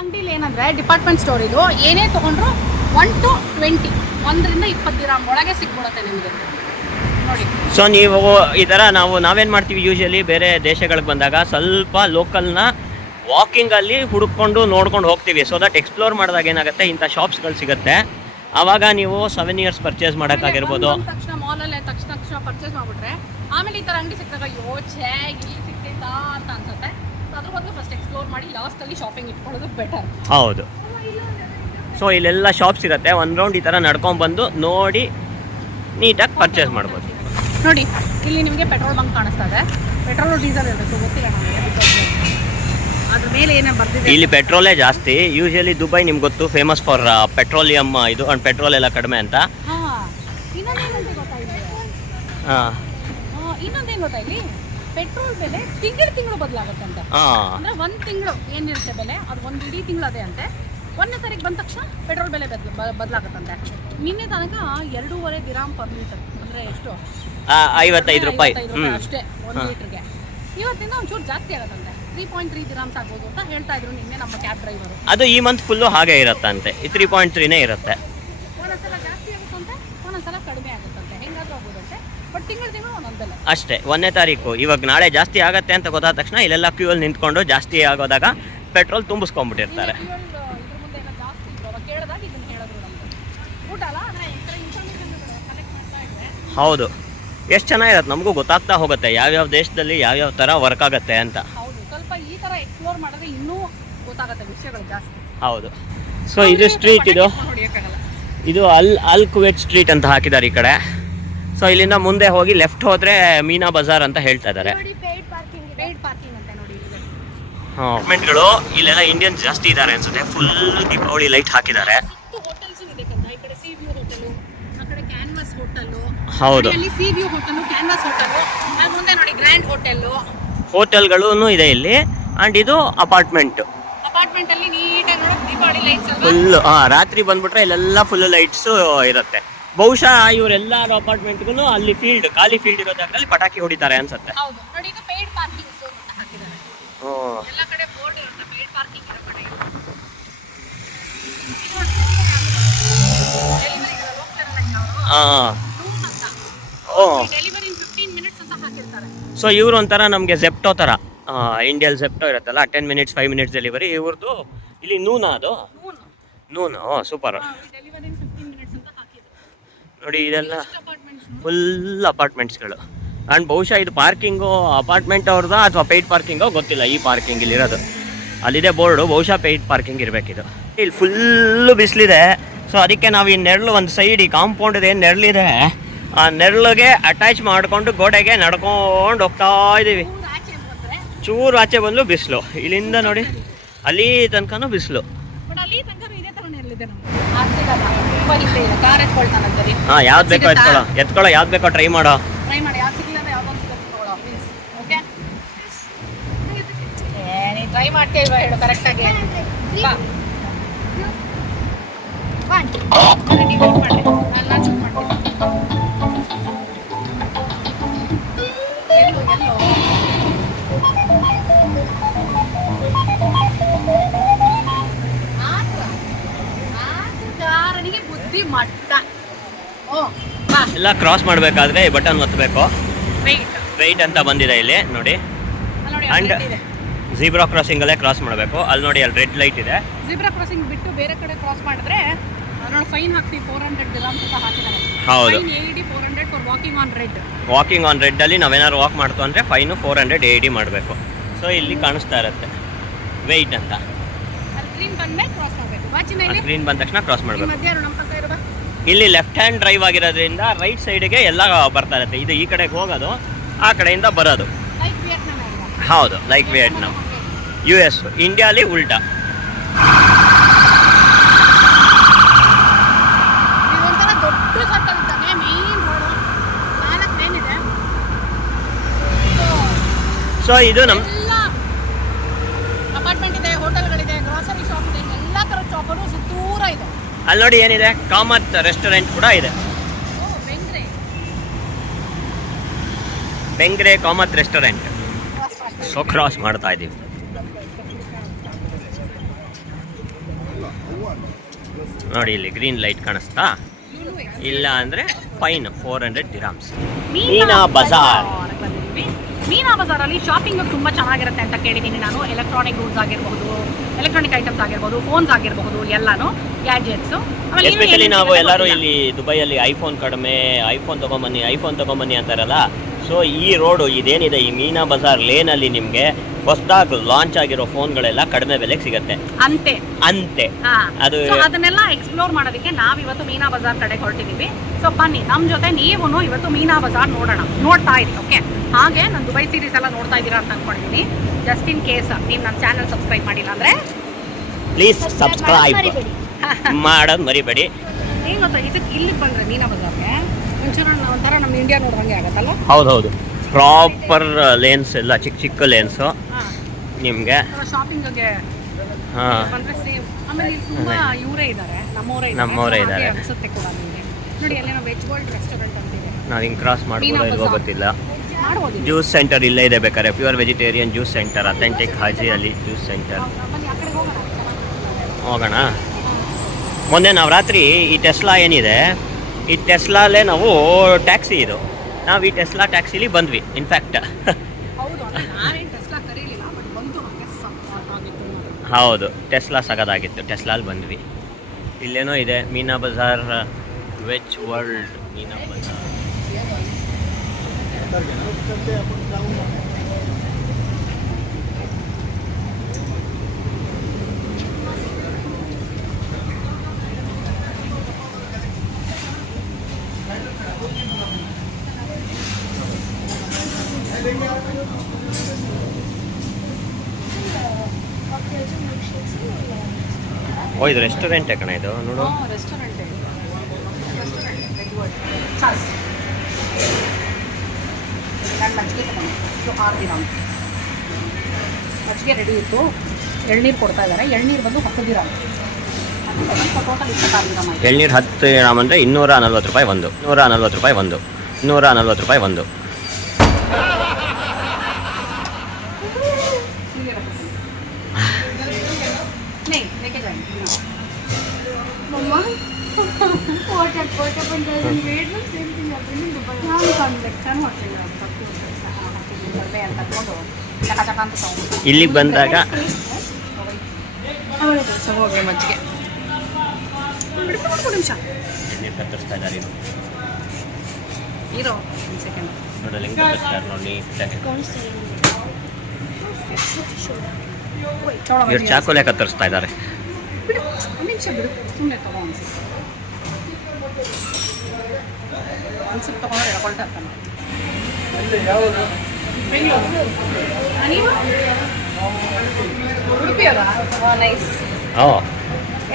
ಅಂಗಡಿಲಿ ಏನಂದ್ರೆ department store ಇದು. ಏನೇ ತಗೊಂಡ್ರು ಒನ್ ಟು ಟ್ವೆಂಟಿ ಒಂದರಿಂದ ಇಪ್ಪತ್ತು ಗ್ರಾಮ್ ಒಳಗೆ ಸಿಕ್ಬಿಡುತ್ತೆ ನಿಮಗೆ. ನೋಡಿ. ಸೊ ನೀವು ಈ ಥರ ನಾವು ನಾವೇನು ಮಾಡ್ತೀವಿ ಯೂಶಲಿ ಬೇರೆ ದೇಶಗಳಿಗೆ ಬಂದಾಗ ಸ್ವಲ್ಪ ಲೋಕಲ್ನ ವಾಕಿಂಗಲ್ಲಿ ಹುಡುಕೊಂಡು ನೋಡ್ಕೊಂಡು ಹೋಗ್ತೀವಿ. ಸೊ ದಟ್ ಎಕ್ಸ್ಪ್ಲೋರ್ ಮಾಡಿದಾಗ ಏನಾಗುತ್ತೆ ಇಂಥ ಶಾಪ್ಸ್ಗಳು ಸಿಗುತ್ತೆ. ಆವಾಗ ನೀವು ಸೆವೆನ್ ಇಯರ್ಸ್ ಪರ್ಚೇಸ್ ಮಾಡೋಕ್ಕಾಗಿರ್ಬೋದು ಬಂದ್ ತಕ್ಷಣ ಮಾಲಲ್ಲೇ ತಕ್ಷಣ ತಕ್ಷಣ ಪರ್ಚೇಸ್ ಮಾಡ್ಬಿಟ್ರೆ ಆಮೇಲೆ ಈ ತರ ಅಂಗಡಿ ಸಿಕ್ಕಾಗ ಯೋಚೆ ಇಲ್ಲಿ ಸಿಕ್ತಿತ್ತಾ ಅಂತ ಅನ್ಸುತ್ತೆ. ಅದ್ರ ಫಸ್ಟ್ ಎಕ್ಸ್ಪ್ಲೋರ್ ಮಾಡಿ ಶಾಪಿಂಗ್ ಇಟ್ಕೊಳ್ಳೋದು ಬೆಟರ್ ಹೌದು. ಸೊ ಇಲ್ಲೆಲ್ಲ ಶಾಪ್ಸ್ ಇರುತ್ತೆ. ಒನ್ ರೌಂಡ್ ಈ ಥರ ನಡ್ಕೊಂಡ್ಬಂದು ನೋಡಿ ನೀಟಾಗಿ ಪರ್ಚೇಸ್ ಮಾಡ್ಬೋದು. ನೋಡಿ ಇಲ್ಲಿ ನಿಮಗೆ ಪೆಟ್ರೋಲ್ ಬಂಕ್ ಕಾಣಿಸ್ತಾ ಇದೆ. ಪೆಟ್ರೋಲ್ ಡೀಸೆಲ್ ಇರಬೇಕು ಗೊತ್ತಿಲ್ಲ ಅದ್ರ ಮೇಲೆ ಏನೇ ಬರ್ದಿದೆ? ಇಲ್ಲಿ ಪೆಟ್ರೋಲೇ ಜಾಸ್ತಿ. ಯೂಶಲಿ ದುಬೈ ನಿಮ್ಗೆ ಗೊತ್ತು ಫೇಮಸ್ ಫಾರ್ ಪೆಟ್ರೋಲಿಯಂ ಇದು ಅಂಡ್ ಪೆಟ್ರೋಲ್ ಎಲ್ಲ ಕಡಿಮೆ ಅಂತ. ಹಾ ಇನ್ನೊಂದೇನ್ ಗೊತ್ತಾ ಇಲ್ಲಿ ಪೆಟ್ರೋಲ್ ಬೆಲೆ ತಿಂಗಳು ತಿಂಗಳು ಬದಲಾಗುತ್ತಂತೆ. ಅಂದ್ರೆ ಒಂದ್ ತಿಂಗಳು ಏನಿರುತ್ತೆ ಬೆಲೆ ಅದು ಒಂದು ಇಡೀ ತಿಂಗಳು ಅದೇ ಅಂತೆ. ಒಂದನೇ ತಾರೀಕು ಬಂದ ತಕ್ಷಣ ಪೆಟ್ರೋಲ್ ಬೆಲೆ ಬದಲ ಬದಲಾಗುತ್ತಂತೆ. ನಿನ್ನೆ ತನಕ ಎರಡೂವರೆ ಗ್ರಾಮ್ ಪರ್ ಲೀಟರ್ ಅಂದ್ರೆ ಎಷ್ಟು? ಐವತ್ತೈದು ರೂಪಾಯಿ. ಅಷ್ಟೇ ಒಂದ್ ಲೀಟರ್ಗೆ. ಇವತ್ತಿಂದ ಒಂಚೂರು ಜಾಸ್ತಿ ಆಗತ್ತಂತೆ. ತ್ರೀ ಪಾಯಿಂಟ್ ತ್ರೀ ಆಗ್ಬೋದು ಅಂತ ಹೇಳ್ತಾ ಇದ್ರು ನಿನ್ನೆ ನಮ್ಮ ಕ್ಯಾಬ್ ಡ್ರೈವರ್ ಅದು ಈ ಮಂತ್ ಫುಲ್ಲು ಹಾಗೆ ಇರುತ್ತಂತೆ. ತ್ರೀ ಪಾಯಿಂಟ್ ತ್ರೀನೇ ಇರುತ್ತೆ ಒಂದೊಂದ್ಸಲ ಜಾಸ್ತಿ ಆಗುತ್ತಂತೆ ಒಂದೊಂದ್ಸಲ ಕಡಿಮೆ ಆಗುತ್ತಂತೆ ಹೆಂಗಾದ್ರೂ ಆಗ್ಬೋದಂತೆ ಬಟ್ ತಿಂಗಳು ತಿಂಗಳು ಒಂದೊಂದು ಬೆಲೆ ಅಷ್ಟೇ ಒಂದನೇ ತಾರೀಕು. ಇವಾಗ ನಾಳೆ ಜಾಸ್ತಿ ಆಗತ್ತೆ ಅಂತ ಗೊತ್ತಾದ ತಕ್ಷಣ ಇಲ್ಲೆಲ್ಲ ಕ್ಯೂಲ್ ನಿಂತ್ಕೊಂಡು ಜಾಸ್ತಿ ಆಗೋದಾಗ ಪೆಟ್ರೋಲ್ ತುಂಬಿಸ್ಕೊಂಡ್ಬಿಟ್ಟಿರ್ತಾರೆ. ಅಲ್ಲ? ಹೌದು. ಎಷ್ಟು ಚೆನ್ನಾಗಿರತ್ತೆ ನಮಗೂ ಗೊತ್ತಾಗ್ತಾ ಹೋಗುತ್ತೆ ಯಾವ್ಯಾವ ದೇಶದಲ್ಲಿ ಯಾವ್ಯಾವ ಥರ ವರ್ಕ್ ಆಗುತ್ತೆ ಅಂತ. ಹೌದು ಸೊ ಇದು ಸ್ಟ್ರೀಟ್ ಇದು. ಇದು ಅಲ್ ಅಲ್ ಕುವೆಟ್ ಸ್ಟ್ರೀಟ್ ಅಂತ ಹಾಕಿದ್ದಾರೆ ಈ ಕಡೆ. ಸೊ ಇಲ್ಲಿಂದ ಮುಂದೆ ಹೋಗಿ ಲೆಫ್ಟ್ ಹೋದ್ರೆ ಮೀನಾ ಬಜಾರ್ ಅಂತ ಹೇಳ್ತಾ ಇದ್ದಾರೆ. ಅಪಾರ್ಟ್ಮೆಂಟ್ಗಳು ಇಲ್ಲೆಲ್ಲ ಇಂಡಿಯನ್ ಜಾಸ್ತಿ ಇದ್ದಾರೆ ಅನ್ಸುತ್ತೆ. ಫುಲ್ ದೀಪಾವಳಿ ಲೈಟ್ ಹಾಕಿದ್ದಾರೆ. ಹೋಟೆಲ್ಸ್ ಇದೆ ಕಣ್ಣ ಈ ಕಡೆ ಸಿ ವ್ಯೂ ಹೋಟೆಲು ಆ ಕಡೆ ಕ್ಯಾನ್ವಾಸ್ ಹೋಟೆಲು ಹೌದು. ಅಲ್ಲಿ sea view hotel canvas hotel ಅಲ್ಲಿ ಮುಂದೆ ನೋಡಿ ಗ್ರ್ಯಾಂಡ್ ಹೋಟೆಲು ಹೋಟೆಲ್ಗಳು ಇದೆ ಇಲ್ಲಿ. ಅಂಡ್ ಇದು ಅಪಾರ್ಟ್ಮೆಂಟ್ ಅಪಾರ್ಟ್ಮೆಂಟ್ ಅಲ್ಲಿ ನೀಟಾಗಿ ನೋಡೋ ದೀಪಾವಳಿ ಲೈಟ್ಸ್ ಅಲ್ವಾ? ಫುಲ್ ರಾತ್ರಿ ಬಂದ್ಬಿಟ್ರೆ ಇಲ್ಲೆಲ್ಲ ಫುಲ್ ಲೈಟ್ಸ್ ಇರುತ್ತೆ. ಬಹುಶಃ ಇವರೆಲ್ಲಾರು ಅಪಾರ್ಟ್ಮೆಂಟ್ಗೂ ಅಲ್ಲಿ ಫೀಲ್ಡ್ ಖಾಲಿ ಫೀಲ್ಡ್ ಇರೋ ಜಾಗದಲ್ಲಿ ಪಟಾಕಿ ಹೊಡಿತಾರೆ ಅನ್ಸುತ್ತೆ. ಹೌದು. ನೋಡಿ ಇದು ಪೇಯ್ಡ್ ಪಾರ್ಕಿಂಗ್ ಅಂತ ಹಾಕಿದ್ದಾರೆ. ಹ್ಮ್. ಎಲ್ಲ ಕಡೆ ಬೋರ್ಡ್ ಇರುತ್ತೆ? ಪೇಯ್ಡ್ ಪಾರ್ಕಿಂಗ್ ಇರೋ ಕಡೆ. ಆ, ಓ. ಡೆಲಿವರಿ ಇನ್ ಫಿಫ್ಟೀನ್ ಮಿನಿಟ್ಸ್ ಅಂತ ಹಾಕಿರ್ತಾರೆ. ಸೊ ಇವ್ರು ಒಂಥರ ನಮಗೆ ಜೆಪ್ಟೋ ಥರ ಇಂಡಿಯಲ್ ಜೆಪ್ಟೋ ಇರುತ್ತಲ್ಲ ten minutes five minutes delivery ಇವ್ರದ್ದು ಇಲ್ಲಿ ನೂನ ಅದು? ನೂನು. ನೂನು ಸೂಪರ್ ನೋಡಿ ಇದೆಲ್ಲ ಅಪಾರ್ಟ್ಮೆಂಟ್ಸ್ ಫುಲ್ ಅಪಾರ್ಟ್ಮೆಂಟ್ಸ್ಗಳು ಆ್ಯಂಡ್ ಬಹುಶಃ ಇದು ಪಾರ್ಕಿಂಗು ಅಪಾರ್ಟ್ಮೆಂಟ್ ಅವ್ರದ್ದು ಅಥವಾ ಪೇಯ್ಡ್ ಪಾರ್ಕಿಂಗೋ ಗೊತ್ತಿಲ್ಲ ಈ ಪಾರ್ಕಿಂಗ್ ಇಲ್ಲಿರೋದು ಅಲ್ಲಿದೆ ಬೋರ್ಡು ಬಹುಶಃ ಪೇಯ್ಡ್ ಪಾರ್ಕಿಂಗ್ ಇರಬೇಕಿದು ಇಲ್ಲಿ ಫುಲ್ಲು ಬಿಸಿಲಿದೆ. ಸೊ ಅದಕ್ಕೆ ನಾವು ಈ ನೆರಳು ಒಂದು ಸೈಡ್ ಈ ಕಾಂಪೌಂಡ್ ಏನು ನೆರಳಿದೆ. ಆ ನೆರಳಿಗೆ ಅಟ್ಯಾಚ್ ಮಾಡಿಕೊಂಡು ಗೋಡೆಗೆ ನಡ್ಕೊಂಡು ಹೋಗ್ತಾ ಇದ್ದೀವಿ ಚೂರು ಆಚೆ ಬಂದು ಬಿಸಿಲು. ಇಲ್ಲಿಂದ ನೋಡಿ ಅಲ್ಲಿ ತನಕನೂ ಬಿಸಿಲು. ಹಾಂ ಯಾವ್ದು ಬೇಕೋ ಎತ್ಕೊಳ್ಳೋ. ಎತ್ಕೊಳ್ಳೋ ಯಾವ್ದು ಬೇಕೋ ಟ್ರೈ ಮಾಡೋ. ಟ್ರೈ ಮಾಡಿ. ಯಾವ್ದು ಸಿಗಲಿಲ್ಲ ಅಂದ್ರೆ ಯಾವ್ದೊಂದು ಸಿಗುತ್ತೆ ತಗೊಳ್ಳೋ ಪ್ಲೀಸ್ ಓಕೆ ಏ ನೀನು ಟ್ರೈ ಮಾಡ್ತೀಯ ಇವಾಗ ಹೇಳು ಕರೆಕ್ಟಾಗಿ ಬಾ. ಮಾಡಿ. ಎಲ್ಲ ಕ್ರಾಸ್ ಮಾಡಬೇಕಾದ್ರೆ ಈ ಬಟನ್ ಒತ್ತಬೇಕು ವೆಯ್ಟ್ ವೆಯ್ಟ್ ಅಂತ ಬಂದಿದೆ ಇಲ್ಲಿ ನೋಡಿ. ಅಂಡ್ ಜೀಬ್ರಾ ಕ್ರಾಸಿಂಗ್ ಅಲ್ಲೇ ಕ್ರಾಸ್ ಮಾಡಬೇಕು. ಅಲ್ಲಿ ನೋಡಿ ಅಲ್ಲಿ ರೆಡ್ ಲೈಟ್ ಇದೆ. ಜೀಬ್ರಾ ಕ್ರಾಸಿಂಗ್ ಬಿಟ್ಟು ಬೇರೆ ಕಡೆ ಕ್ರಾಸ್ ಮಾಡಿದ್ರೆ ನೋಡಿ ಫೈನ್ ಹಾಕ್ತೀವಿ. ಫೋರ್ ಹಂಡ್ರೆಡ್ ಅಂತ ಹಾಕಿದ್ದಾರೆ. ಹೌದು. Four hundred for walking on red walking on ರೆಡ್ಡಲ್ಲಿ ನಾವೇನಾದ್ರು ವಾಕ್ ಮಾಡ್ತು ಅಂದರೆ fine four hundred A D ಮಾಡಬೇಕು. ಸೊ ಇಲ್ಲಿ ಕಾಣಿಸ್ತಾ ಇರುತ್ತೆ. ವೆಯ್ಟ್ ಅಂತ. ಅಲ್ಲಿ ಗ್ರೀನ್ ಬಂದ್ಮೇಲೆ ಕ್ರಾಸ್ ಮಾಡಬೇಕು. ಅಲ್ಲಿ ಗ್ರೀನ್ ಬಂದ ತಕ್ಷಣ ಕ್ರಾಸ್ ಮಾಡಬೇಕು. ಇಲ್ಲಿ ಲೆಫ್ಟ್ ಹ್ಯಾಂಡ್ ಡ್ರೈವ್ ಆಗಿರೋದ್ರಿಂದ ರೈಟ್ ಸೈಡ್ಗೆ ಎಲ್ಲ ಬರ್ತಾ ಇರುತ್ತೆ. ಇದು ಈ ಕಡೆಗೆ ಹೋಗೋದು ಆ ಕಡೆಯಿಂದ ಬರೋದು. ಹೌದು ಲೈಕ್ ವಿಯಟ್ನಾಮ್ ಯು ಎಸ್ ಇಂಡಿಯಾಲಿ ಉಲ್ಟಾ. ಸೊ ಇದು ನಮ್ಮ ಎಲ್ಲ ಅಪಾರ್ಟ್ಮೆಂಟ್ ಇದೆ ಹೋಟೆಲ್ಗಳಿದೆ ಗ್ರಾಸರಿ ಶಾಪ್ ಇದೆ ಎಲ್ಲ ಥರದ ಶಾಪರು ಸುತ್ತೂರ ಇದೆ ಅಲ್ಲಿ ನೋಡಿ ಏನಿದೆ? ಕಾಮತ್ ರೆಸ್ಟೋರೆಂಟ್ ಕೂಡ ಇದೆ. Bengre Kamath restaurant. So cross ಮಾಡ್ತಾ ಇದ್ದೀವಿ. ನೋಡಿ ಇಲ್ಲಿ ಗ್ರೀನ್ ಲೈಟ್ ಕಾಣಿಸ್ತಾ? ಇಲ್ಲ ಅಂದ್ರೆ fine four hundred dirhams Meena Bazaar. Meena Meena ಬಜಾರಲ್ಲಿ shopping ತುಂಬಾ ಚೆನ್ನಾಗಿರುತ್ತೆ ಅಂತ ಕೇಳಿದೀನಿ ನಾನು. ಎಲೆಕ್ಟ್ರಾನಿಕ್ ಗೂಡ್ಸ್ ಆಗಿರಬಹುದು ಎಲೆಕ್ಟ್ರಾನಿಕ್ ಐಟಮ್ಸ್ ಆಗಿರ್ಬೋದು ಫೋನ್ಸ್ ಆಗಿರಬಹುದು ಎಲ್ಲಾನು ಗ್ಯಾಜೆಟ್ಸ್ ಎಸ್ಪೆಷಲಿ ನಾವು ಎಲ್ಲರೂ ಇಲ್ಲಿ. ದುಬೈಯಲ್ಲಿ ಐಫೋನ್ ಕಡಿಮೆ ಐಫೋನ್ ತಗೊಂಬನ್ನಿ ಐಫೋನ್ ತಗೊಂಬನ್ನಿ ಅಂತಾರಲ್ಲ ಸೊ ಈ ರೋಡು ಇದೇನಿದೆ ಈ ಮೀನಾ ಬಜಾರ್ ಲೇನ್ ಅಲ್ಲಿ ನಿಮಗೆ ಹೊಸದಾಗಿ ಲಾಂಚ್ ಆಗಿರೋ ಫೋನ್ಗಳೆಲ್ಲ ಕಡಿಮೆ ಬೆಲೆಗೆ ಸಿಗುತ್ತೆ. ಅಂತೆ. ಅಂತೆ. ಹಾ. ಅದು ಅದನ್ನೆಲ್ಲ ಎಕ್ಸ್ಪ್ಲೋರ್ ಮಾಡೋದಕ್ಕೆ ನಾವ್ ಇವತ್ತು ಮೀನಾ ಬಜಾರ್ ಕಡೆ ಹೊರಟಿದೀವಿ. ಸೊ ಬನ್ನಿ ನಮ್ ಜೊತೆ ನೀವು ಇವತ್ತು ಮೀನಾ ಬಜಾರ್ ನೋಡೋಣ ನೋಡ್ತಾ ಇದೀವಿ ಓಕೆ ಹಾಗೆ ನಾನು ದುಬೈ ಸೀರೀಸ್ ಎಲ್ಲ ನೋಡ್ತಾ ಇದ್ದೀರಾ ಅಂತ ಅನ್ಕೊಂಡಿದ್ದೀನಿ ಜಸ್ಟ್ ಇನ್ ಕೇಸ್ ನೀವು ನಮ್ಮ ಚಾನಲ್ ಸಬ್ಸ್ಕ್ರೈಬ್ ಮಾಡಿಲ್ಲ ಅಂದ್ರೆ? ಪ್ಲೀಸ್ ಸಬ್ಸ್ಕ್ರೈಬ್ ಮಾಡೋದು ಮರಿಬೇಡಿ. ಏನ್ ಗೊತ್ತಾ ಇದಕ್ಕೆ ಇಲ್ಲಿ ಬಂದ್ರೆ ಮೀನಾ ಬಜಾರ್ಗೆ ಒಂಚೂರು ಒಂಥರ ನಮ್ಮ ಇಂಡಿಯಾ ನೋಡ್ರಂಗೆ ಆಗುತ್ತಲ್ಲ ಹೌದು ಹೌದು ಪ್ರಾಪರ್ ಲೇನ್ಸ್ ಎಲ್ಲ ಚಿಕ್ಕ ಚಿಕ್ಕ ಲೇನ್ಸು ನಿಮಗೆ? ಶಾಪಿಂಗ್ಗೆ ಹಾಂ. ಬಂದ್ರೆ ಸೇಮ್ ಆಮೇಲೆ ಇಲ್ಲಿ ತುಂಬಾ ಇವರೇ ಇದ್ದಾರೆ ನಮ್ಮವರೇ ನಮ್ಮವರೇ ಇದ್ದಾರೆ. ಅನ್ಸುತ್ತೆ ಕೂಡ ನಿಮಗೆ. ನೋಡಿ ಅಲ್ಲೇನೋ ವೆಜ್ ವರ್ಲ್ಡ್ ರೆಸ್ಟೋರೆಂಟ್ ಅಂತಿದೆ. ನಾವು ಹಿಂಗೆ ಕ್ರಾಸ್ ಮಾಡ್ಬೋದು ಗೊತ್ತಿಲ್ಲ. ಜ್ಯೂಸ್ ಸೆಂಟರ್ ಇಲ್ಲೇ ಇದೆ ಬೇಕಾದ್ರೆ. Pure vegetarian juice center authentic ಹಾಜಿಯಲ್ಲಿ juice center ಹೋಗೋಣ. ಮೊನ್ನೆ ನಾವು ರಾತ್ರಿ ಈ ಟೆಸ್ಲಾ ಏನಿದೆ ಈ ಟೆಸ್ಲಾಲೇ ನಾವು ಟ್ಯಾಕ್ಸಿ ಇದು. ನಾವು ಈ ಟೆಸ್ಲಾ ಟ್ಯಾಕ್ಸಿಲಿ ಬಂದ್ವಿ ಇನ್ಫ್ಯಾಕ್ಟ್ ಹೌದು ಟೆಸ್ಲಾ ಹೌದು ಸಗದಾಗಿತ್ತು ಟೆಸ್ಲಾಲ್ ಬಂದ್ವಿ. ಇಲ್ಲೇನೋ ಇದೆ ಮೀನಾ ಬಜಾರ್ ವೆಜ್ ವರ್ಲ್ಡ್ ಮೀನಾ ಬಜಾರ್. ಓ ಇದು ರೆಸ್ಟೋರೆಂಟೇ ಕಣ ಇದು? ನೋಡು. ರೆಸ್ಟೋರೆಂಟ್ ನಾನು ಮಜ್ಜಿಗೆ ಇತ್ತು ಆರು ದಿನ ಮಜ್ಜಿಗೆ ರೆಡಿ ಇತ್ತು. ಎಳ್ನೀರು ಕೊಡ್ತಾ ಇದ್ದಾರೆ. ಎಳ್ನೀರು ಬಂದು ಹತ್ತು ದಿನ ಟೋಟಲ್ ಎಳ್ನೀರು ಹತ್ತು ಗ್ರಾಮ್ ಅಂದರೆ ಇನ್ನೂರ ನಲ್ವತ್ತು ರೂಪಾಯಿ ಒಂದು. ನೂರ ನಲ್ವತ್ತು ರೂಪಾಯಿ ಒಂದು. ಇನ್ನೂರ ನಲ್ವತ್ತು ರೂಪಾಯಿ ಒಂದು. ಹೋಟೆಲ್ ಹೋಟೆಲ್ ಬಂದ್ರೆ ಸೇಮ್ ತಿಂಗ್ ಹ್ಯಾಪನಿಂಗ್ ದುಬೈ ನಾನು ಕಾನ್ವೆಕ್ಟ್ ನಾನು ಹೋಟೆಲ್ ಅಂತ ಇಲ್ಲಿಗೆ ಬಂದಾಗ ಮಜ್ಜಿಗೆ ನಿಮಿಷ ಕತ್ತರಿಸ್ತಾ ಇದ್ದಾರೆ ಇದು ಇರೋ ಸೆಕೆಂಡ್ ಕತ್ತರಿಸ್ತಾರೆ ನೋಡಿ ಇವ್ರು ಚಾಕುಲೆ ಕತ್ತರಿಸ್ತಾ ಇದ್ದಾರೆ. ನಿಮಿಷ ಬಿಡು ಅನ್ಸುತ್ತೆ ತಗೊಂಡ್ರೆ ಹೇಳ್ಕೊಳ್ತಾ ಇರ್ತಾನೆ.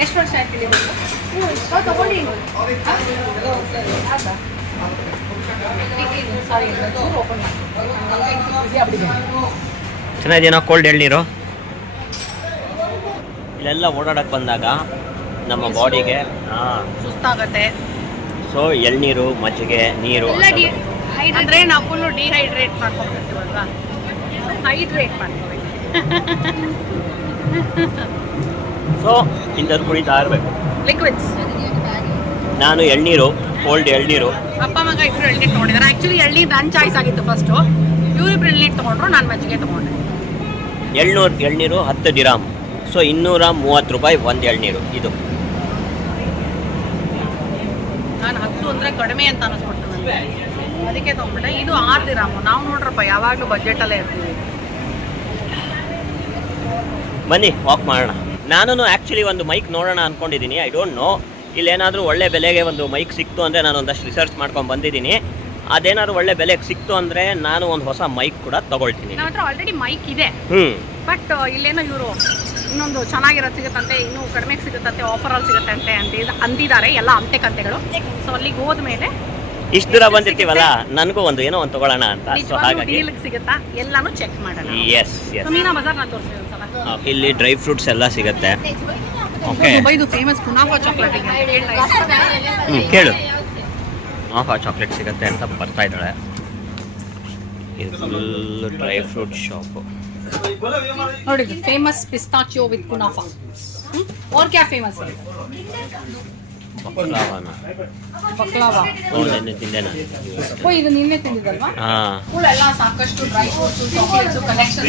ಎಷ್ಟು ವರ್ಷ ಚೆನ್ನಾಗಿದೆಯೋ? ಕೋಲ್ಡ್ ಎಳ್ನೀರು? ಇಲ್ಲೆಲ್ಲ ಓಡಾಡಕ್ಕೆ ಬಂದಾಗ ನಮ್ಮ ಬಾಡಿಗೆ ಹಾಂ. ಸುಸ್ತಾಗತ್ತೆ. ಸೊ ಎಳ್ನೀರು ಮಜ್ಜಿಗೆ ನೀರು ಎಲ್ಲ ಡಿ ಅಂದ್ರೆ ನಾವು ಫುಲ್ಲು ಡಿಹೈಡ್ರೇಟ್ ಮಾಡ್ಕೊಂಡ್ಬಿಡ್ತೀವಲ್ವಾ? ಹೈಡ್ರೇಟ್ ಮಾಡ್ಕೋಬೇಕು. ಸೊ ಇಂಥದ್ದು ಕುಡಿತಾ ಇರಬೇಕು. ಲಿಕ್ವಿಡ್ಸ್ ನಾನು ಎಳ್ನೀರು ಕೋಲ್ಡ್ ಎಳ್ನೀರು. ಅಪ್ಪ ಮಗ ಇಬ್ಬರು ಎಳ್ನೀರು ತೊಗೊಂಡಿದ್ದಾರೆ ಆ್ಯಕ್ಚುಲಿ ಎಳ್ನೀರು ನನ್ನ ಚಾಯ್ಸ್ ಆಗಿತ್ತು ಫಸ್ಟು ಇವ್ರಿಬ್ರು ಎಳ್ನೀರು ತೊಗೊಂಡ್ರು ನಾನು ಮಜ್ಜಿಗೆ ತೊಗೊಂಡೆ. ಎಳ್ನೂರು ಎಳ್ನೀರು ಹತ್ತು ದಿರಾಮ್ ಸೊ ಇನ್ನೂರ ಮೂವತ್ತು ರೂಪಾಯಿ ಒಂದು ಎಳ್ನೀರು ಇದು. ನಾನು ಹತ್ತು ಅಂದರೆ ಕಡಿಮೆ ಅಂತ ನನಗೆ ಅದಕ್ಕೆ ತೊಗೊಂಡ್ಬಿಟ್ಟೆ. ಇದು ಆರು ದಿರಾಮು ನಾವು ನೋಡ್ರಪ್ಪ ಯಾವಾಗಲೂ ಬಜೆಟಲ್ಲೇ ಇರ್ತೀವಿ. ಬನ್ನಿ ವಾಕ್ ಮಾಡೋಣ. ನಾನು ಆ್ಯಕ್ಚುಲಿ ಒಂದು ಮೈಕ್ ನೋಡೋಣ ಅಂದ್ಕೊಂಡಿದ್ದೀನಿ ಐ ಡೋಂಟ್ ನೋ ಇಲ್ಲೇನಾದರೂ ಒಳ್ಳೆ ಬೆಲೆಗೆ ಒಂದು ಮೈಕ್ ಸಿಕ್ತು ಅಂದರೆ ನಾನು ಒಂದಷ್ಟು ರಿಸರ್ಚ್ ಮಾಡ್ಕೊಂಡು ಬಂದಿದ್ದೀನಿ ಅದೇನಾದ್ರು ಒಳ್ಳೆ ಬೆಲೆಗೆ ಸಿಕ್ತು ಅಂದರೆ ನಾನು ಒಂದು ಹೊಸ ಮೈಕ್ ಕೂಡ ತಗೊಳ್ತೀನಿ. ನನ್ನ ಹತ್ರ ಆಲ್ರೆಡಿ ಮೈಕ್ ಇದೆ. ಹ್ಞೂ ಬಟ್ ಇಲ್ಲೇನೋ ಇವರು ಇನ್ನೊಂದು ಚೆನ್ನಾಗಿರೋದು ಸಿಗುತ್ತಂತೆ ಇನ್ನೂ ಕಡಿಮೆಗೆ ಸಿಗುತ್ತಂತೆ ಆಫರಲ್ಲಿ ಸಿಗುತ್ತೆ ಅಂತೆ ಅಂತ ಅಂದಿದ್ದಾರೆ ಎಲ್ಲ ಅಂತೆ ಕಂತೆಗಳು. ಸೊ ಅಲ್ಲಿಗೆ ಹೋದ್ಮೇಲೆ ಇಷ್ಟು ದೂರ ಬಂದಿರ್ತೀವಲ್ಲ ನನಗೂ ಒಂದು ಏನೋ ಒಂದು ತಗೊಳ್ಳೋಣ ಅಂತ ಸೊ ನಿಜವಾಗ್ಲೂ ಹಾಗಾಗಿ ಡೀಲ್ಗೆ ಸಿಗುತ್ತಾ ಎಲ್ಲಾನು ಚೆಕ್ ಮಾಡೋಣ yes yes so Meena Bazaar ನಾನು ತೋರಿಸ್ತೀನಿ ಒಂದ್ಸಲ ಇಲ್ಲಿ ಡ್ರೈ ಫ್ರೂಟ್ಸ್ ಎಲ್ಲ ಸಿಗುತ್ತೆ ಓಕೆ ದುಬೈದು ಫೇಮಸ್ ಕುನಾಫಾ ಚಾಕ್ಲೇಟ್ ಹ್ಞೂ ಕೇಳು ಆಹಾ ಚಾಕ್ಲೇಟ್ ಸಿಗುತ್ತೆ ಅಂತ ಬರ್ತಾ ಇದ್ದಾಳೆ ಇದು ಫುಲ್ ಡ್ರೈ ಫ್ರೂಟ್ ಶಾಪು ನೋಡಿ ಫೇಮಸ್ ಪಿಸ್ತಾಚಿಯೋ ವಿತ್ ಕುನಾಫಾ और क्या फेमस है ಬಕ್ಲಾವಾನ ಬಕ್ಲಾವ ಓ ನೆನ್ನೆ ತಿಂದೆ ನಾನು. ಓ ಇದು ನಿನ್ನೆ ತಿಂದಿದ್ದಲ್ವಾ? ಹಾ. ಎಲ್ಲ ಸಾಕಷ್ಟು ಡ್ರೈ ಫ್ರೂಟ್ಸ್ ಚಾಕ್ಲೇಟ್ಸ್ ಕಲೆಕ್ಷನ್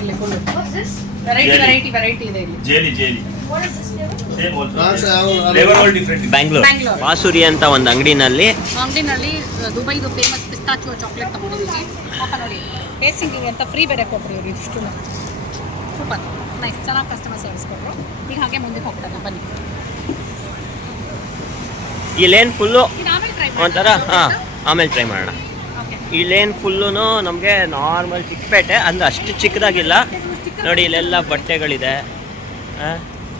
ಇಲ್ಲಿ ಫುಲ್? ವೆರೈಟಿ ವೆರೈಟಿ ವೆರೈಟಿ ಇದೆ ಇಲ್ಲಿ. ಜೇಲಿ ಜೇಲಿ. ಬ್ಯಾಂಗ್ಳೂರ್ ಅಂತ ಒಂದು ಅಂಗಡಿನಲ್ಲಿ. ಅಂಗಡಿನಲ್ಲಿ ದುಬೈದು ಫೇಮಸ್ ಪಿಸ್ತಾಚೋ ಚಾಕ್ಲೇಟ್ ತಗೊಂಡಿದ್ದೀವಿ ಪಾಪ ನೋಡಿ. ಟೇಸ್ಟಿಂಗಿಗೆ ಅಂತ ಫ್ರೀ ಬೇರೆ ಕೊಟ್ಟರು ಇವರು ಇಷ್ಟು ಸೂಪರ್ ನೈಸ್ ಚೆನ್ನಾಗಿ ಕಸ್ಟಮರ್ ಸರ್ವಿಸ್ ಕೊಟ್ಟರು ಈಗ ಹಾಗೆ ಮುಂದಕ್ಕೆ ಹೋಗ್ತಾರೆ ಬನ್ನಿ. ಇಲ್ಲೇನು ಫುಲ್ಲು ಇದು ಟ್ರೈ ಒಂಥರ ಹಾಂ ಆಮೇಲೆ ಟ್ರೈ ಮಾಡೋಣ. ಈ ಲೇನ್ ಫುಲ್ಲು ನಮಗೆ ನಾರ್ಮಲ್ ಚಿಕ್ಕಪೇಟೆ ಅಂದ್ರೆ ಅಷ್ಟು ಚಿಕ್ಕದಾಗಿಲ್ಲ. ನೋಡಿ ಇಲ್ಲೆಲ್ಲ ಬಟ್ಟೆಗಳಿದೆ. ಆ,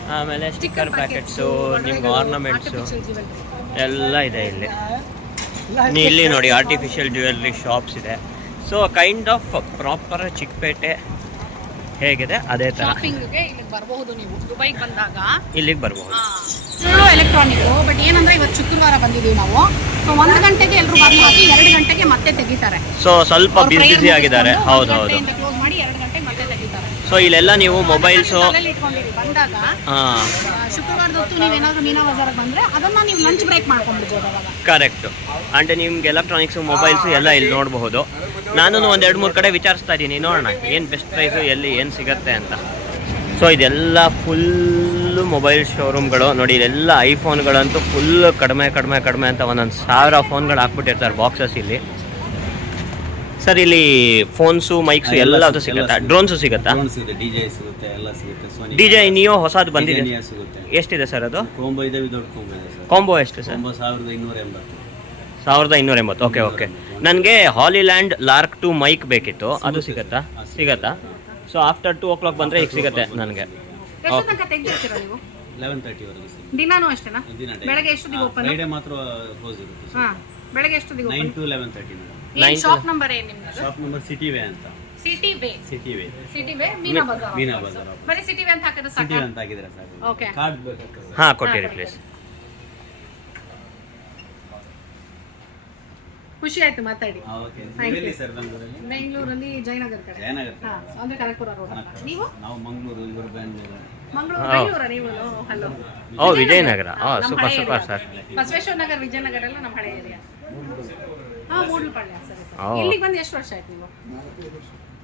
ಆಮೇಲೆ ಸ್ಟಿಕ್ಕರ್ ಪ್ಯಾಕೆಟ್ಸು ನಿಮ್ಗೆ ಆರ್ನಮೆಂಟ್ಸು ಎಲ್ಲ ಇದೆ ಇಲ್ಲಿ. ಇಲ್ಲಿ ನೋಡಿ ಆರ್ಟಿಫಿಷಿಯಲ್ ಜ್ಯುವೆಲ್ರಿ ಶಾಪ್ಸ್ ಇದೆ. So kind of proper Chickpete. ಹೇಗಿದೆ? ಅದೇ ತರ. ಶಾಪಿಂಗ್ಗೆ ಇಲ್ಲಿಗೆ ಬರಬಹುದು ನೀವು. ದುಬೈಗೆ ಬಂದಾಗ. ಇಲ್ಲಿಗೆ ಎಲೆಕ್ಟ್ರಾನಿಕ್ ಬಟ್ ಏನಂದ್ರೆ ಇವತ್ತು ಶುಕ್ರವಾರ ಬಂದಿದ್ದೀವಿ ನಾವು. ಸೊ ಒಂದು ಗಂಟೆಗೆ ಎಲ್ಲರೂ ಬಂದು ಹಾಕಿ ಎರಡು ಗಂಟೆಗೆ ಮತ್ತೆ ತೆಗಿತಾರೆ. ಸೊ ಸ್ವಲ್ಪ ಬಿಸಿ ಆಗಿದ್ದಾರೆ. ಹೌದು ಹೌದು. ಕ್ಲೋಸ್ ಮಾಡಿ ಎರಡು ಗಂಟೆಗೆ ಮತ್ತೆ ತೆಗಿತಾರೆ. ಸೊ ಇಲ್ಲೆಲ್ಲ ನೀವು ಮೊಬೈಲ್ಸು ಬಂದಾಗ ಹಾಂ. ಆ, ಶುಕ್ರವಾರದ ಹೊತ್ತು ನೀವೇನಾದ್ರೂ ಮೀನಾ ಬಜಾರ್ಗೆ ಬಂದ್ರೆ ಅದನ್ನ ನೀವು ಲಂಚ್ ಬ್ರೇಕ್ ಮಾಡ್ಕೊಂಡ್ಬಿಡ್ಬೋದು ಅವಾಗ. ಕರೆಕ್ಟ್ ಅಂಡ್ ನಿಮ್ಗೆ ಎಲೆಕ್ಟ್ರಾನಿಕ್ಸ್ ಮೊಬೈಲ್ಸ್ ಎಲ್ಲ ಇಲ್ಲಿ ನೋಡಬಹುದು. ನಾನು ಒಂದು ಎರಡು ಮೂರು ಕಡೆ ವಿಚಾರಿಸ್ತಾ ಇದ್ದೀನಿ. ನೋಡೋಣ ಏನು ಬೆಸ್ಟ್ ಪ್ರೈಸು ಎಲ್ಲಿ ಏನು ಸಿಗತ್ತೆ ಅಂತ. ಸೊ ಇದೆಲ್ಲ ಫುಲ್ಲು ಮೊಬೈಲ್ ಶೋರೂಮ್ಗಳು ನೋಡಿ ಇಲ್ಲೆಲ್ಲ ಐಫೋನ್ಗಳಂತೂ ಫುಲ್ ಕಡಿಮೆ ಕಡಿಮೆ ಕಡಿಮೆ ಅಂತ ಒಂದೊಂದು ಸಾವಿರ ಫೋನ್ಗಳು ಹಾಕ್ಬಿಟ್ಟಿರ್ತಾರೆ ಬಾಕ್ಸಸ್ ಇಲ್ಲಿ. ಸರ್ ಇಲ್ಲಿ ಫೋನ್ಸು ಮೈಕ್ಸು ಎಲ್ಲ ಎಲ್ಲದು ಸಿಗುತ್ತಾ ಡ್ರೋನ್ಸು ಸಿಗುತ್ತಾ? ಡಿ ಜೆ ನಿಯೋ ಹೊಸದು ಬಂದಿದೆ. ಎಷ್ಟಿದೆ ಸರ್ ಅದು? ಕೋಂಬೋ ಎಷ್ಟು ಸರ್? ಸಾವಿರದ ಇನ್ನೂರ ಎಂಬತ್ತು. ಓಕೆ ಓಕೆ ನನಗೆ ಹಾಲಿಲ್ಯಾಂಡ್ ಲಾರ್ಕ್ ಟು ಮೈಕ್ ಬೇಕಿತ್ತು. ಅದು ಸಿಗತ್ತಾ. ಸಿಗತ್ತಾ? So after two o'clock ಬಂದರೆ ಈಗ ಸಿಗತ್ತೆ ನನಗೆ. ಎಷ್ಟು ತನಕ ತೆಗ್ದಿರ್ತೀರಾ ನೀವು? ಲೆವೆನ್ ತರ್ಟಿವರೆಗೂ ದಿನಾನೂ ಅಷ್ಟೇನಾ? ದಿನ ಬೆಳಗ್ಗೆ ಎಷ್ಟೊತ್ತಿಗೆ ಓಪನ್ ಫ್ರೈಡೆ ಮಾತ್ರ ಕ್ಲೋಸ್ ಇರುತ್ತೆ ಹಾ ಬೆಳಗ್ಗೆ ಎಷ್ಟೊತ್ತಿಗೆ nine open to eleven thirty ಏನ್ ಶಾಪ್ ನಂಬರ್ ಏನ್ ನಿಮ್ದು? ಶಾಪ್ ನಂಬರ್ ಸಿಟಿ ವೇ ಅಂತ. City way city way city way Meena Bazaar Meena Bazaar ಬರೀ ಸಿಟಿ ವೇ ಅಂತ ಹಾಕಿದ್ರೆ ಸಿಟಿ ಸಾಕು? ಅಂತ ಆಗಿದ್ರೆ ಸರ್ Okay. ಕಾರ್ಡ್ ಬೇಕಾಗ್ತದೆ. ಹಾಂ ಕೊಟ್ಟಿರಿ ಪ್ಲೀಸ್ ಖುಷಿ ಆಯ್ತು ಮಾತಾಡಿ. ಬೆಂಗಳೂರಲ್ಲಿ? ಜಯನಗರ್ ಕಡೆ. ಜಯನಗರ ಹಾ ಅಂದ್ರೆ ಕನಕಪುರ ರೋಡ್ ನೀವು? ನಾವು ಮಂಗಳೂರು ಇವರು ಬೆಂಗಳೂರು. ಮಂಗಳೂರು ಹಾ. ಬೆಂಗಳೂರ ನೀವು? ಹಲೋ. ಓ ವಿಜಯನಗರ. ಓ super super sir. Basaveshwara Nagar Vijayanagar ಎಲ್ಲ ನಮ್ಮ ಹಳೆ ಏರಿಯಾ. ಹಾ ಮೂಡ್ಲಪಾಳ್ಯ ಸರಿ. ಓ. ಸರಿ ಇಲ್ಲಿಗೆ ಬಂದು ಎಷ್ಟು ವರ್ಷ ಆಯ್ತು ನೀವು?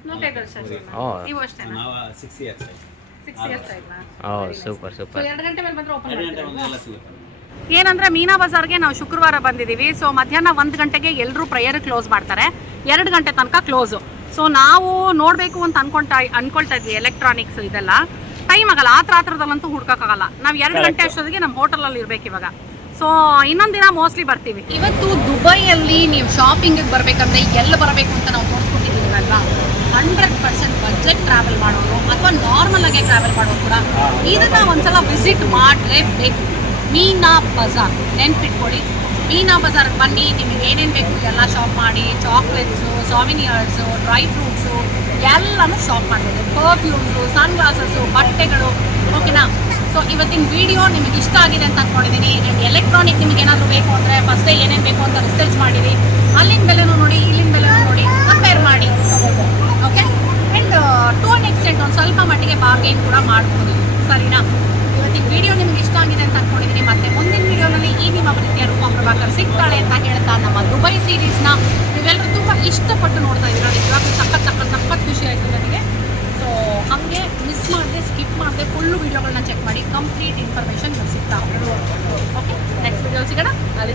ನಾಲ್ಕೈದು ವರ್ಷ ಆಯ್ತಾ ಓ. ನೀವು ಅಷ್ಟೇನಾ? ನಾವು ಸಿಕ್ಸ್ ಇಯರ್ಸ್ ಆಯ್ತು. ಸಿಕ್ಸ್ ಇಯರ್ಸ್ ಆಯ್ತಾ? ಓ ಸೂಪರ್ ಸೊ ಸೂಪರ್ ಎರಡು ಗಂಟೆ ಮೇಲೆ ಬಂದ್ರೆ ಓಪನ್ ಎರಡು ಗಂಟೆ ಒಂದು ಎಲ್ಲ ಸಿಗುತ್ತೆ. ಏನಂದ್ರೆ ಮೀನಾ ಬಜಾರ್ಗೆ ನಾವು ಶುಕ್ರವಾರ ಬಂದಿದ್ದೀವಿ. ಸೊ ಮಧ್ಯಾಹ್ನ ಒಂದು ಗಂಟೆಗೆ ಎಲ್ಲರೂ ಪ್ರೇಯರ್ ಕ್ಲೋಸ್ ಮಾಡ್ತಾರೆ. ಎರಡು ಗಂಟೆ ತನಕ ಕ್ಲೋಸು ಸೊ ನಾವು ನೋಡಬೇಕು ಅಂತ ಅನ್ಕೊಳ್ತಾ ಅನ್ಕೊಳ್ತಾ ಇದ್ವಿ ಎಲೆಕ್ಟ್ರಾನಿಕ್ಸ್ ಇದೆಲ್ಲ. ಟೈಮ್ ಆಗಲ್ಲ. ಆ ಹತ್ರದಲ್ಲಂತೂ ಹುಡ್ಕೋಕ್ಕಾಗಲ್ಲ. ನಾವು ಎರಡು ಗಂಟೆ ಅಷ್ಟೊತ್ತಿಗೆ ನಮ್ಮ ಹೋಟೆಲಲ್ಲಿ ಇರ್ಬೇಕು ಇವಾಗ. ಸೊ ಇನ್ನೊಂದು ದಿನ ಮೋಸ್ಟ್ಲಿ ಬರ್ತೀವಿ. ಇವತ್ತು ದುಬೈಯಲ್ಲಿ ನೀವು ಶಾಪಿಂಗಿಗೆ ಬರಬೇಕಂದ್ರೆ ಎಲ್ಲಿ ಬರಬೇಕು ಅಂತ ನಾವು ತೋರಿಸ್ಕೊಟ್ಟಿದ್ದೀವಲ್ಲ ಹಂಡ್ರೆಡ್ ಪರ್ಸೆಂಟ್ ಬಜೆಟ್ ಟ್ರಾವೆಲ್ ಮಾಡೋರು ಅಥವಾ ನಾರ್ಮಲ್ ಆಗಿ ಟ್ರಾವೆಲ್ ಮಾಡೋರು ಕೂಡ ಇದನ್ನ ಒಂದ್ಸಲ ವಿಸಿಟ್ ಮಾಡಲೇಬೇಕು. ಮೀನಾ ಬಜಾರ್. ನೆನ್ಪಿಟ್ಕೊಳ್ಳಿ. ಮೀನಾ ಬಜಾರ್ಗೆ ಬನ್ನಿ, ನಿಮಗೆ ಏನೇನು ಬೇಕು ಎಲ್ಲ ಶಾಪ್ ಮಾಡಿ ಚಾಕ್ಲೇಟ್ಸು ಸಾವಿನಿಯರ್ಸು ಡ್ರೈ ಫ್ರೂಟ್ಸು ಎಲ್ಲನೂ ಶಾಪ್ ಮಾಡ್ಬೋದು. ಪರ್ಫ್ಯೂಮ್ಸು ಸನ್ ಗ್ಲಾಸಸ್ಸು ಬಟ್ಟೆಗಳು ಓಕೆನಾ ಸೊ ಇವತ್ತಿನ ವಿಡಿಯೋ ನಿಮಗೆ ಇಷ್ಟ ಆಗಿದೆ ಅಂತ ಅಂದ್ಕೊಂಡಿದ್ದೀನಿ ಆ್ಯಂಡ್ ಎಲೆಕ್ಟ್ರಾನಿಕ್ ನಿಮಗೆ ಏನಾದರೂ ಬೇಕು ಅಂದರೆ ಫಸ್ಟೇ ಏನೇನು ಬೇಕು ಅಂತ ರಿಸರ್ಚ್ ಮಾಡಿರಿ. ಅಲ್ಲಿನ ಬೆಲೆನೂ ನೋಡಿ, ಇಲ್ಲಿನ ಬೆಲೆನೂ ನೋಡಿ ಕಂಪೇರ್ ಮಾಡಿ ತಗೋಬೋದು okay and to an extent ಒಂದು ಸ್ವಲ್ಪ ಮಟ್ಟಿಗೆ ಬಾರ್ಗೇನ್ ಕೂಡ ಮಾಡ್ಬೋದು. ಸರಿನಾ? ಇವತ್ತಿನ ವಿಡಿಯೋ ನಿಮ್ಗೆ ಇಷ್ಟ ಆಗಿದೆ ಅಂತ ಅನ್ಕೊಂಡಿದ್ದೀನಿ ಮತ್ತೆ ಮುಂದಿನ ವಿಡಿಯೋನಲ್ಲಿ ಈ ನಿಮ್ಮ ಪ್ರೀತಿಯ ರೂಪ ಪ್ರಭಾಕರ್ ಸಿಗ್ತಾಳೆ ಅಂತ ಹೇಳ್ತಾ ನಮ್ಮ ದುಬೈ ಸೀರೀಸ್ನ ನೀವೆಲ್ಲರೂ ತುಂಬ ಇಷ್ಟಪಟ್ಟು ನೋಡ್ತಾ ಇದ್ದೀರಾ. ನಿಜವಾಗ್ಲೂ ಸಖತ್ ಸಖತ್ ಸಖತ್ ಖುಷಿ ಆಯಿತು ನನಗೆ. ಸೊ ಹಾಗೆ ಮಿಸ್ ಮಾಡದೆ ಸ್ಕಿಪ್ ಮಾಡದೆ ಫುಲ್ಲು ವಿಡಿಯೋಗಳನ್ನ ಚೆಕ್ ಮಾಡಿ ಕಂಪ್ಲೀಟ್ ಇನ್ಫಾರ್ಮೇಷನ್ ಸಿಗ್ತಾ ಓಕೆ ನೆಕ್ಸ್ಟ್ ವಿಡಿಯೋ ಸಿಗೋಣ. ಅಲ್ಲಿ